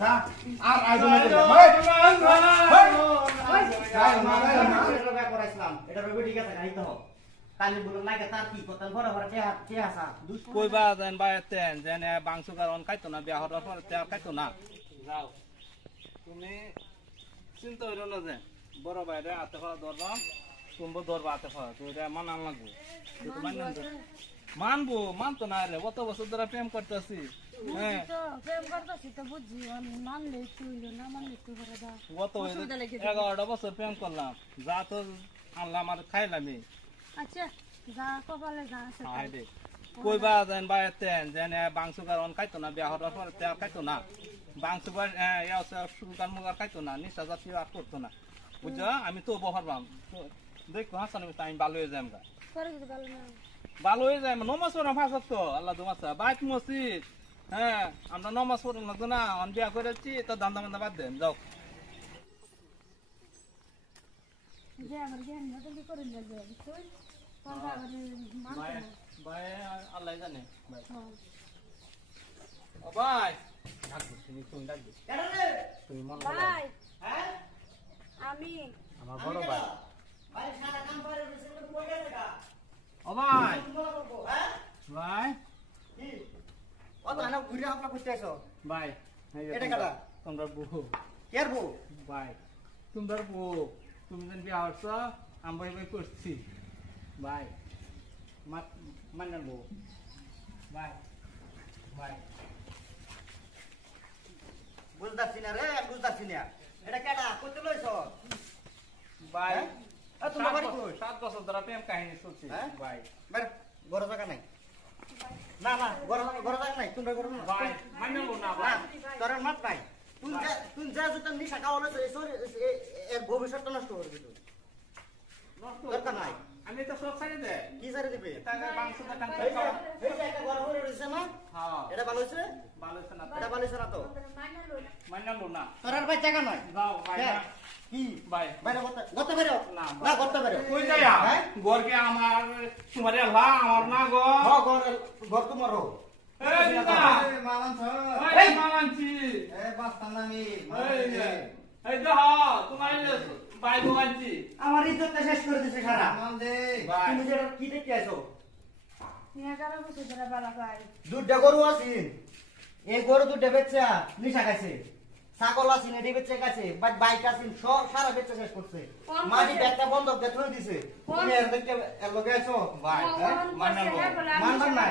না আর আইবো না করাইছিলাম এটা রবি ঠিক আছে গাইতে হোক কালি বলুন না কে তার কি করতেন বড় বড় কে আসা কইবা দেন বাইতেন যেন বাংশু কারণ খাইতো না বিয়া হওয়ার পর তে খাইতো না যাও তুমি চিন্তা হইল না যে বড় বাইরে হাতে খাওয়া ধরবা তুমি ধরবা হাতে খাওয়া তো এটা মানান লাগবো মানবো মানতো না রে কত বছর ধরে প্রেম করতেছি হ্যাঁ প্রেম করতেছি তো বুঝছি মানলে তুই না মানলে তুই করে দাও কত 11টা বছর প্রেম করলাম যা তো আনলাম আর খাইলামই আচ্ছা যা কপালে যা আছে আইডে কইবা দেন বাইতেন যেন বাংশু কারণ খাইতো না বিয়া হওয়ার পর তে খাইতো না বাংশু বার সুগার মুগার খাইতো না নিশা জাতীয় আর করতো না বুঝছো আমি তো বহরবাম দেখো হাসান আমি ভালো হয়ে যাই আমরা করে দিতে ভালো না ভালো হয়ে যায় নমাজ পড়াম ফাঁসাত তো আল্লাহ তোমার বাইক মসজিদ হ্যাঁ আমরা নমাজ পড়াম লাগতো না আমি বিয়া করেছি তো দান্দা বান্দা বাদ দেন যাও যে আমার জ্ঞান মতো কি করে যাবে তুই কথা ভাই ভাই আল্লাহ জানে ভাই হ্যাঁ ও ভাই ডাকবো তুমি ফোন ডাকবো কেন রে তুমি মন ভাই হ্যাঁ আমি আমার বড় ভাই ভাই সারা কাম করে বসে কই গেছে কা ও ভাই তোমরা করবো হ্যাঁ ভাই কি ও তো না ঘুরে আপনা করতে আইছো ভাই এটা কাটা তোমরা বউ কেয়ার বউ ভাই তোমরা বউ তুমি যেন বিয়া হচ্ছ আমি ভাই ভাই করছি ভাই মানে বউ ভাই ভাই বুঝতাছি না রে বুঝতাছি না এটা কেডা কইতে লইছো ভাই এ তোমার বাড়ি কই 7 বছর ধরে প্রেম কাহিনী শুনছি হ্যাঁ? ভাই বের ঘর জায়গা নাই না না ঘর জায়গা নাই তোমরা ঘর না ভাই মানে বউ না না ভাই তোর মাত নাই তুই যা যত নিশা খাওয়ালে তো এর ভবিষ্যৎ নষ্ট করবি তুই দরকার নাই আমি তো সব ছাড়ি দে কি সারে দিবি টাকা বাংশ টাকা এই যে একটা ঘর হয়ে রইছে না হ্যাঁ এটা ভালো হইছে ভালো হইছে না এটা ভালো হইছে না তো মানে বউ না তোর আর ভাই জায়গা নাই যাও ভাই না কি ভাই বাইরে গত বেরো না না গত বেরো কই যাই হ্যাঁ ঘর কি আমার তোমার আল্লাহ আমার না গো হ্যাঁ ঘর তোমারও এই দিদা মালান এই মামানছি এই বাস্তা নামি এই দেহ তোমার ভাই বোনছি আমার ইজ্জতটা শেষ করে দিছে সারা ভাই তুমি যেটা কি দেখতে আছো 11 বছর ধরে বালা ভাই দুধটা গরু আছে এই গরু দুধটা বেচছে নিশা খাইছে ছাগল আছে এটি বেচে গেছে বাইক আছে সব সারা বেচে শেষ করছে মাটি ব্যাগটা বন্ধক দিয়ে থই দিছে তুমি এর দেখতে এর লগে আছো ভাই মানবো মানবার নাই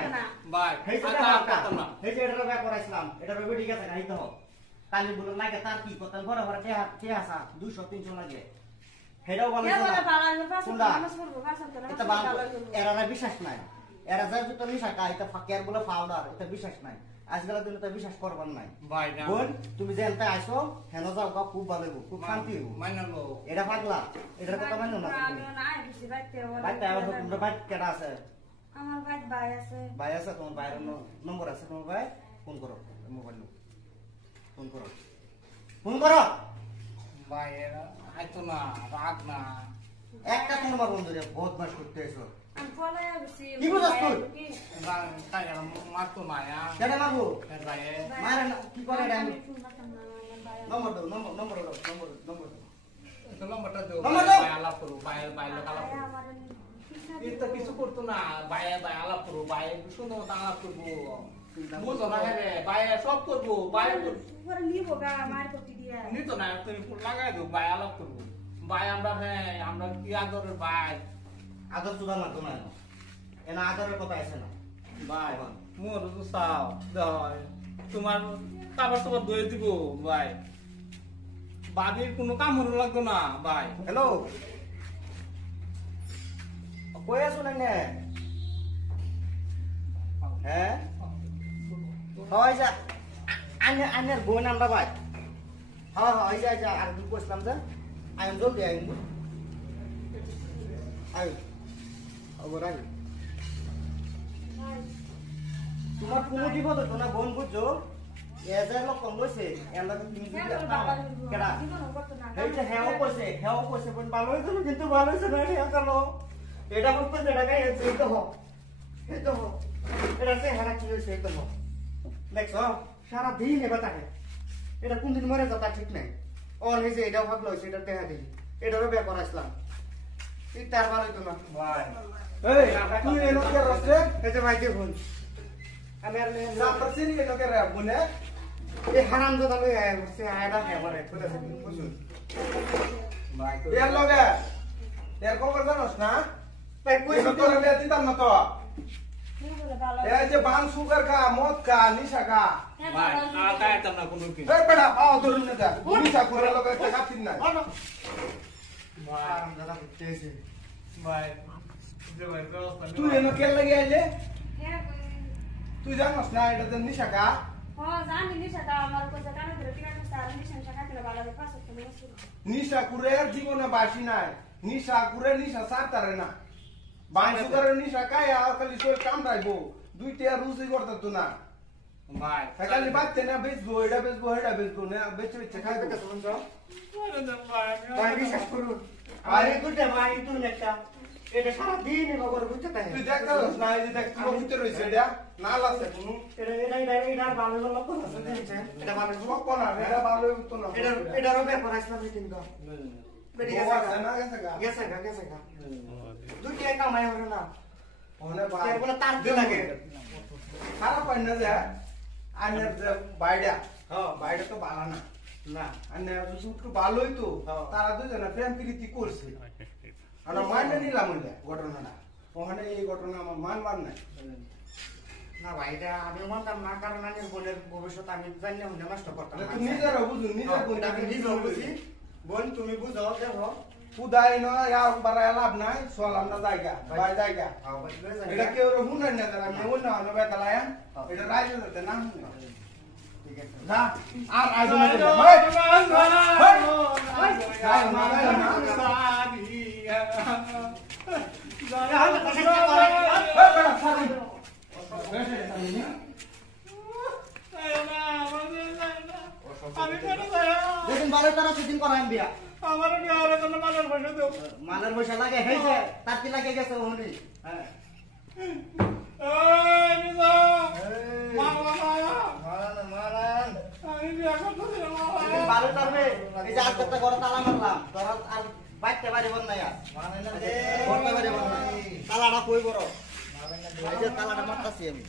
ভাই এই যে আচ্ছা কথা না এই যে এটা ব্যাগ করাইছিলাম এটা রবি ঠিক আছে গাইতে হোক কালি বলুন না কে তার কি করতেন বড় বড় কে আসা 200 300 লাগে হেডাও বলে কে বলে ভালো আমি পাঁচ কোনটা? নামাজ পড়বো পাঁচ তো এটা এরা বিশ্বাস নাই এরা যা যত নিশা খায় এটা ফাকিয়ার বলে পাউডার এটা বিশ্বাস নাই আজকাল দিনে তো বিশ্বাস করবার নাই ভাই না বোন তুমি যে এনতে আইছো হেন যাও গা খুব ভালো হইব খুব শান্তি হইব মানবো এটা পাগলা এটার কথা মানো না আমি না আইছি বাইতে বাইতে আবার তোমরা বাইক কেডা আছে আমার বাইত ভাই আছে ভাই আছে তোমার ভাইয়ের নম্বর আছে তোমার ভাই ফোন করো মোবাইল নো ফোন করো ফোন করো ভাই এরা আইতো না রাগ না একটা তোমার বন্ধুরে বহুত মাস করতে আইছো আমি পলাই আইছি কি বুঝাস তুই? তাই মারতো না কেডা মাগো ভাই মারে না, কি করে এটা আমি ফোন করতাম না ভাই নম্বর দাও নম্বর দাও নম্বর দাও তো নম্বরটা দাও নম্বর দাও। ভাই আলাপ করো ভাই ভাই লোক আলাপ করো আমার এই তো কিছু করতো না ভাই ভাই আলাপ করো ভাই সুন্দর মতো আলাপ করবো বুঝো না রে ভাই সব করবো ভাই পরে নিব গা মার করতে দিয়া নিতো না তুমি ফুল লাগাই দাও ভাই আলাপ করবো ভাই আমরা হ্যাঁ আমরা কি আদরের ভাই আদর সুদা না তোমার এনা আদরের কথা আছে না ভাই মোর তো চাও দেয় তোমার কাবার তোমার দই দিব ভাই বাড়ির কোনো কাম হলো লাগতো না ভাই হ্যালো কই আছো না নে হ্যাঁ হয় যা আনের বোন আমরা ভাই হ্যাঁ হয় যা আর কি কইছিলাম যে আইন জলদি আইন আই অবরাই তোমার কোনো বিপদ হতো না বোন বুঝছো এজার লোক কম লইছে এর লাগে তুমি যদি কেডা এইটা হেও কইছে বোন ভালো হইতো না কিন্তু ভালো হইছে না হেও কালো এটা বলতে যেটা গাই আছে এই তো এটা সে হারা কি হইছে তো দেখছো সারা দিন এবার থাকে এটা কোন দিন মরে যাতা ঠিক নাই অল হয়েছে এটাও ভাবলো হয়েছে এটা দেখা দিই এটারও ব্যাপার আসলাম তার ভালো হইতো না ভাই এই তুই এনো কে রসে এই যে ভাই দেখুন আমি আর সাতটা সিনি এনো কে রে বুনে এই হারাম দাদা লই আয় বসে আয়ডা হে বলে কোথা থেকে বুঝুন ভাই এর লগে এর খবর জানোস না ভাই কই এনো তোরে বিয়া দিতাম না তো কি বলে ভালো এই যে বাং সুগার খা মদ খা নিশা খা ভাই আর খাইতাম না কোনো কি এই বেটা আও ধরুন না যা নিশা করে লগে একটা খাতির নাই হারাম দাদা হইতেছে ভাই যে ভাই ব্যবস্থা তুই এনো কে লাগি আইলে হ্যাঁ তুই জানোস না এটা তো নিশা খা জানি নিশা তা আমার কোথায় কানে ধরে টিকাটা সারা নিশা শাখা থেকে ভালো হবে পাঁচ সপ্তাহ মুশকিল নিশা করে জীবনে বাসি নাই নিশা করে নিশা সারতারে না বাং সুগারের নিশা খাই আর খালি শরীর কামড়াইবো দুইটা রুজি করতে তো না ভাই খালি বাচ্চা না বেচবো এটা বেচবো না বেচে বেচে খাইবো ভাই বিশ্বাস করুন আরে দুইটা ভাই তুই একটা এটা সারা দিন এবার বুঝতে তাই তুই দেখতাস না এই যে দেখ কি ভিতরে রইছে এটা নাল আছে কোনো এটা ভালো হলো তো এটা ভালো হলো সব না এটা ভালো হতো না এটারও ব্যাপার আসলাম কিন্তু ও আছে না গেছে গা গেছে গা দুইটা কামাই হলো না ওনে ভাই বলে তার দিন লাগে খারাপ হয় না যে আনের যে বাইডা হ্যাঁ বাইডা তো ভালো না না আনের যদি একটু ভালোই তো হ্যাঁ। তারা দুজনে প্রেম প্রীতি করছে আমরা মাইনে নিলাম ওইটা ঘটনাটা ওখানে এই ঘটনা আমার মানবার নাই না ভাই এটা আমি মানতাম না কারণ আমি বোনের ভবিষ্যৎ আমি জানি না নষ্ট করতাম তুই নিজেরও বুঝুন নিজের কোন আমি নিজেও বুঝি বোন তুমি বুঝো দেখো উদাই নয় আর বাড়ায় লাভ নাই চলাম না জায়গা ভাই জায়গা এটা কেউ শুনেন না তারা আমি অন্য অন্য বেতালায় এটা রাইজে যেতে না শুনে ঠিক আছে না আর আইজো না যেদিন বারো তারা সেদিন করাই বিয়া আমার বিয়ারে জন্য মালার পয়সা দাও মালের পয়সা লাগে হয়েছে তার কি লাগে গেছে ওহনি হ্যাঁ এই নিজা মালা মালান মালান আমি বিয়া করতেছি না যেদিন বারো তারবে এই যে আজকে একটা ঘরে তালা মারলাম তোর আর বাইতে বাড়ি বল নাই আর ঘরতে বাড়ি বল নাই তালাটা কই বড় এই যে তালাটা মারতাছি আমি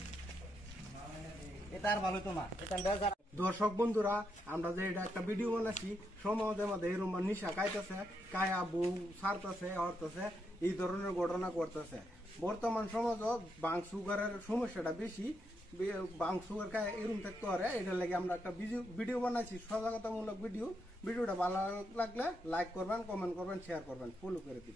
এটা আর ভালো তো না এটা বেজার দর্শক বন্ধুরা আমরা যে এটা একটা ভিডিও বানাচ্ছি সমাজের মধ্যে এরকম নিশা খাইতেছে কায়া বউ সারতেছে হরতেছে এই ধরনের ঘটনা করতেছে বর্তমান সমাজ বাং সুগারের সমস্যাটা বেশি বাং সুগার খায় এরকম থাকতে পারে এটার লাগে আমরা একটা ভিডিও বানাচ্ছি সজাগতামূলক ভিডিওটা ভালো লাগলে লাইক করবেন কমেন্ট করবেন শেয়ার করবেন ফলো করে দিবেন।